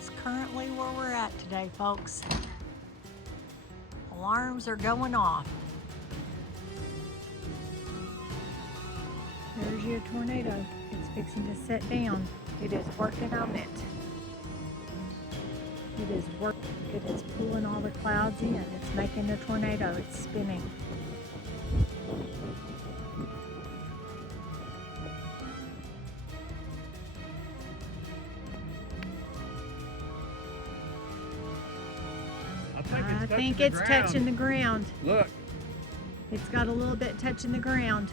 is currently where we're at today, folks. Alarms are going off. There's your tornado. It's fixing to set down. It is working on it. It is working. It is pulling all the clouds in. It's making a tornado. It's spinning. I think it's touching the ground. Look. It's got a little bit touching the ground.